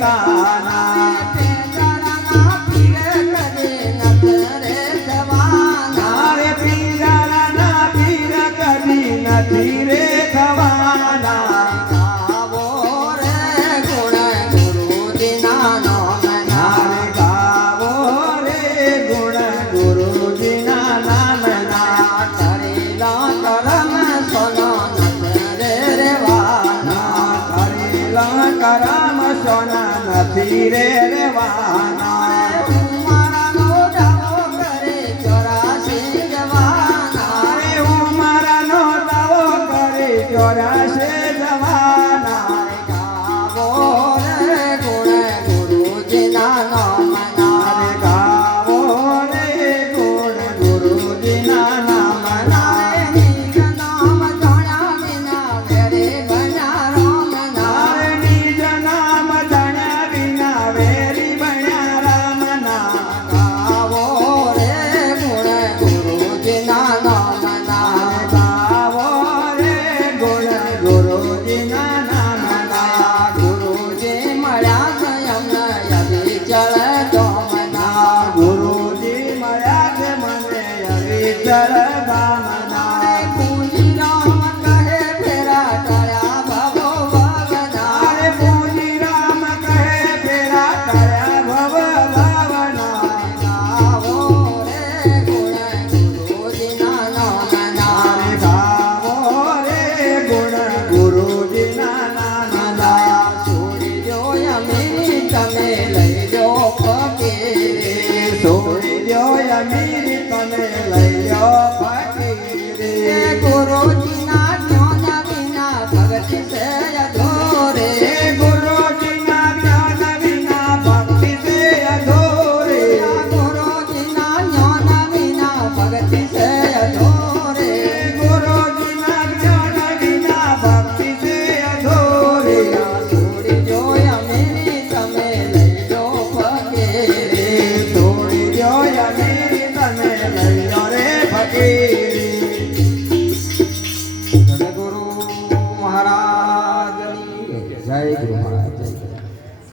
Cana கதிரேவானா Soy yo y a mí,